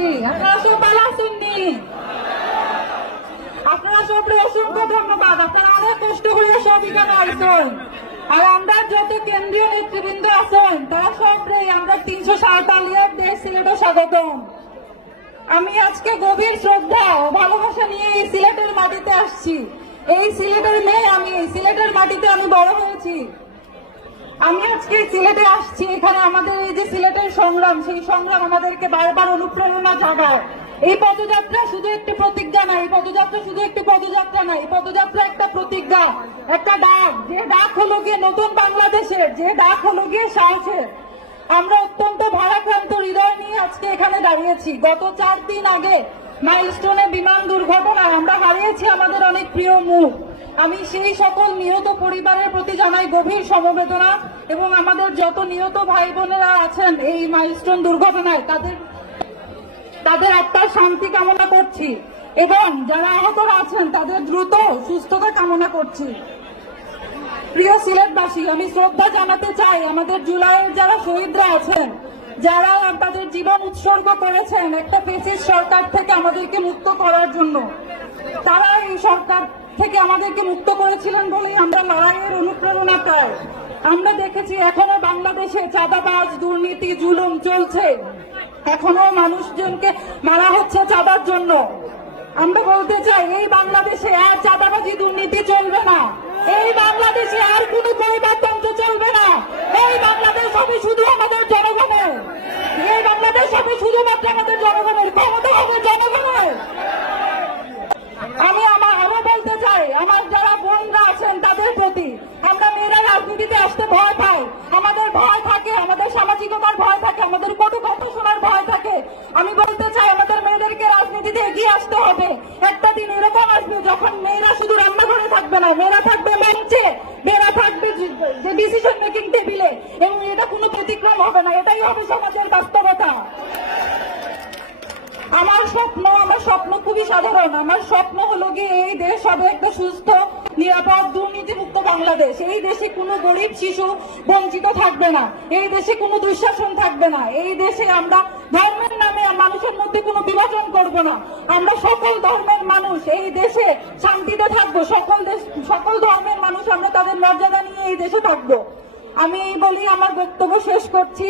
দেশবাসী, আপনারা সব ভালো আছেননি? আপনারা সবরে অসংখ্য ধন্যবাদ। আপনারা অনেক কষ্ট করে সব এখানে আইসেন। আর আমরা যত কেন্দ্রীয় নেতৃবৃন্দ আছেন তারা সবরে আমরা 347 দেশ সিলেটে স্বাগতম। আমি আজকে গভীর শ্রদ্ধা ও ভালোবাসা নিয়ে এই সিলেটের মাটিতে আসছি। এই সিলেটের মেয়ে আমি, এই সিলেটের মাটিতে আমি বড় হয়েছি। আমি আজকে সিলেটে আসছি, এখানে আমাদের এই যে সিলেটের সংগ্রাম, সেই সংগ্রাম আমাদেরকে বারবার অনুপ্রেরণা জাগায়। এই পদযাত্রা শুধু একটি প্রতিজ্ঞা না, এই পদযাত্রা শুধু একটি পদযাত্রা না, এই পদযাত্রা একটা প্রতিজ্ঞা, একটা ডাক। যে ডাক হলো গিয়ে নতুন বাংলাদেশের, যে ডাক হলো গিয়ে সাহসের। আমরা অত্যন্ত ভারাক্রান্ত হৃদয় নিয়ে আজকে এখানে দাঁড়িয়েছি। গত 4 দিন আগে মাইলস্টোনে বিমান দুর্ঘটনায় আমরা হারিয়েছি আমাদের অনেক প্রিয় মুখ। আমি সেই সকল নিহত পরিবারের প্রতি জানাই গভীর সমবেদনা এবং আমাদের যত নিহত ভাই বোনেরা আছেন এই মাইলস্টোন দুর্ঘটনায় তাদের আত্মার শান্তি কামনা করছি এবং যারা আহতরা আছেন তাদের দ্রুত সুস্থতা কামনা করছি। প্রিয় সিলেটবাসী, আমি শ্রদ্ধা জানাতে চাই আমাদের জুলাইয়ের যারা শহীদরা আছেন, যারা তাদের জীবন উৎসর্গ করেছেন একটা ফ্যাসিস্ট সরকার থেকে আমাদেরকে মুক্ত করার জন্য। তারা এই সরকার থেকে আমাদেরকে মুক্ত করেছিলেন বলেই আমরা লড়াইয়ের অনুপ্রেরণা পাই। আমরা দেখেছি এখনো বাংলাদেশে চাঁদাবাজ, দুর্নীতি, জুলুম চলছে। এখনো মানুষজনকে মারা হচ্ছে চাঁদার জন্য। আমরা বলতে চাই এই বাংলাদেশে আর চাঁদাবাজি, দুর্নীতি চলবে না। এই বাংলাদেশে আর কোনো পরিবারতন্ত্র চলবে না। এই বাংলাদেশ হবে শুধু আমাদের জনগণের। এই বাংলাদেশ হবে শুধুমাত্র আমাদের জনগণের, ক্ষমতা হবে জনগণের। আমি আরো বলতে চাই আমার যারা বোনরা আছেন তাদের প্রতি, আমরা মেয়েরা রাজনীতিতে আসতে ভয় পাই, আমাদের ভয় থাকে, আমাদের সামাজিকতার ভয় থাকে, আমাদের কটু কথা শোনার ভয় থাকে। আমি বলতে চাই আমাদের মেয়েদেরকে রাজনীতিতে এগিয়ে আসতে হবে। একটা দিন এরকম আসবে যখন মেয়েরা শুধু রান্নাঘরে থাকবে না, মেয়েরা থাকবে মঞ্চে, মেয়েরা থাকবে যে ডিসিশন মেকিং টেবিলে, এবং এটা কোনো ব্যতিক্রম হবে না। এটাই হবে সমাজের বাস্তবতা। আমার স্বপ্ন খুবই সাধারণ। আমার স্বপ্ন হলো গিয়ে এই দেশ হবে একটা সুস্থ, নিরাপদ, দুর্নীতিমুক্ত বাংলাদেশ। এই দেশে কোনো গরিব শিশু বঞ্চিত থাকবে না। এই দেশে কোনো দুঃশাসন থাকবে না। এই দেশে আমরা ধর্মের নামে মানুষের মধ্যে কোনো বিভাজন করব না। আমরা সকল ধর্মের মানুষ এই দেশে শান্তিতে থাকবো। সকল ধর্মের মানুষ আমরা তাদের মর্যাদা নিয়ে এই দেশে থাকবো। আমি বলি আমার বক্তব্য শেষ করছি।